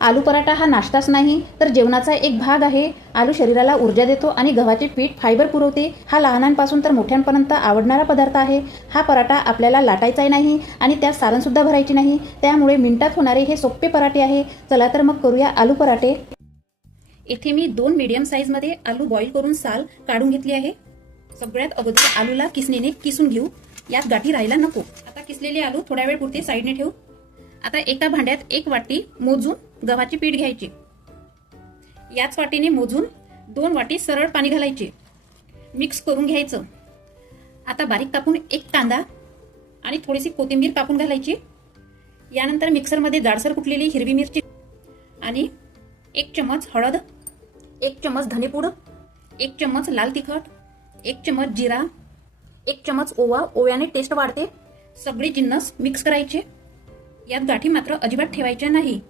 आलू पराठा हा नाश्ताच नाही तर जेवणाचा एक भाग आहे। आलू शरीराला ऊर्जा देतो आणि गव्हाचे पीठ फायबर पुरवते। हा लहानांपासून तर मोठ्यांपर्यंत आवडणारा पदार्थ आहे। हा पराठा आपल्याला लाटायचाही नाही आणि त्यात सारणसुद्धा भरायची नाही, त्यामुळे मिनिटात होणारे हे सोपे पराठे आहे। चला तर मग करूया आलू पराठे। येथे मी 2 मीडियम साईजमध्ये आलू बॉईल करून साल काढून घेतली आहे। सगळ्यात अगोदर आलूला किसणीने किसून घेऊ, यात गाठी राहायला नको। आता किसलेले आलू थोड्या वेळ पुरते साईडने ठेवू। आता एका भांड्यात 1 वाटी मोजून गव्हाचे पीठ घ्यायचे। याच वाटीने मोजून 2 वाटी सरळ पाणी घालायचे, मिक्स करून घ्यायचं। आता बारीक कापून 1 कांदा आणि थोडीशी कोथिंबीर कापून घालायची। यानंतर मिक्सरमध्ये जाडसर कुटलेली हिरवी मिरची आणि 1 चम्मच हळद, 1 चम्मच धनेपूड, 1 चम्मच लाल तिखट, 1 चम्मच जिरा, 1 चम्मच ओवा, ओव्याने टेस्ट वाढते। सगळे जिन्नस मिक्स करायचे। यात गाठी मात्र अजिबात ठेवायच्या नाही।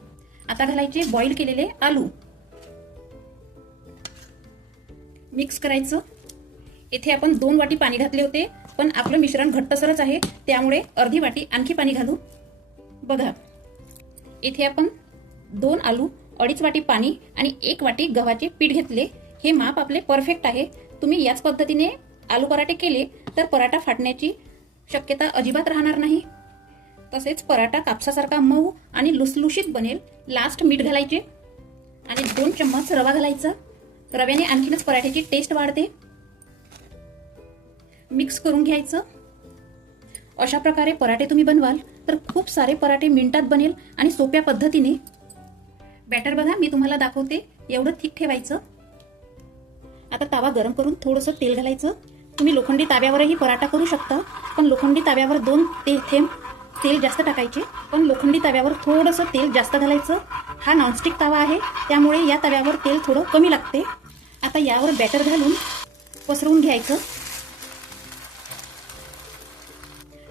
आता घालायचे बॉईल केलेले आलू, मिक्स करायचं। येथे आपण 2 वाटी पाणी घातले होते, पण आपलं मिश्रण घट्टसरच आहे, त्यामुळे अर्धी वाटी आणखी पाणी घालू। बघा, येथे आपण 2 आलू, 2.5 वाटी पाणी आणि 1 वाटी गव्हाचे पीठ घेतले। हे माप आपले परफेक्ट आहे। तुम्ही याच पद्धतीने आलू पराठे केले तर पराठा फाटण्याची शक्यता अजिबात राहणार नाही। तसेच पराठा कापसासारखा मऊ आणि लुसलुशीत बनेल। लास्ट मीठ घालायचे आणि 2 चम्मच रवा घालायचा। रव्याने आणखीनच पराठ्याची टेस्ट वाढते। मिक्स करून घ्यायचं। अशा प्रकारे पराठे तुम्ही बनवाल तर खूप सारे पराठे मिनिटात बनेल आणि सोप्या पद्धतीने। बॅटर बघा, मी तुम्हाला दाखवते, एवढं थिक ठेवायचं। आता तवा गरम करून थोडंसं तेल घालायचं। तुम्ही लोखंडी ताव्यावरही पराठा करू शकता, पण लोखंडी ताव्यावर 2 थेंब तेल जास्त टाकायचे, पण लोखंडी तव्यावर थोडंसं तेल जास्त घालायचं। हा नॉनस्टिक तवा आहे, त्यामुळे या तव्यावर तेल थोडं कमी लागते। आता यावर बॅटर घालून पसरवून घ्यायचं।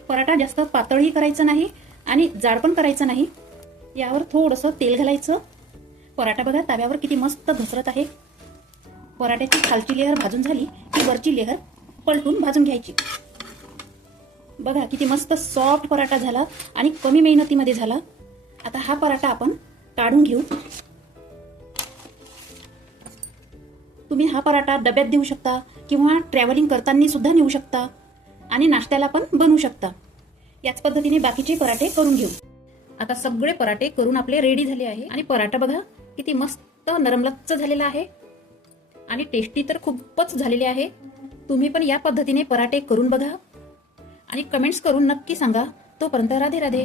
पराठा जास्त पातळही करायचं नाही आणि जाड पण करायचं नाही। यावर थोडंसं तेल घालायचं। पराठा बघा तव्यावर किती मस्त घसरत आहे। पराठ्याची खालची लेअर भाजून झाली की वरची लेअर पलटून भाजून घ्यायची। बघा किती मस्त सॉफ्ट पराठा झाला आणि कमी मेहनतीमध्ये झाला। आता हा पराठा आपण काढून घेऊ। तुम्ही हा पराठा डब्यात देऊ शकता किंवा ट्रॅव्हलिंग करताना सुद्धा नेऊ शकता आणि नाश्त्याला पण बनवू शकता। याच पद्धतीने बाकीचे पराठे करून घेऊ। आता सगळे पराठे करून आपले रेडी झाले आहे आणि पराठा बघा किती मस्त नरमलच्च झालेला आहे आणि टेस्टी तर खूपच झालेले आहे। तुम्ही पण या पद्धतीने पराठे करून बघा आणि कमेंट्स करून नक्की सांगा। तोपर्यंत राधे राधे।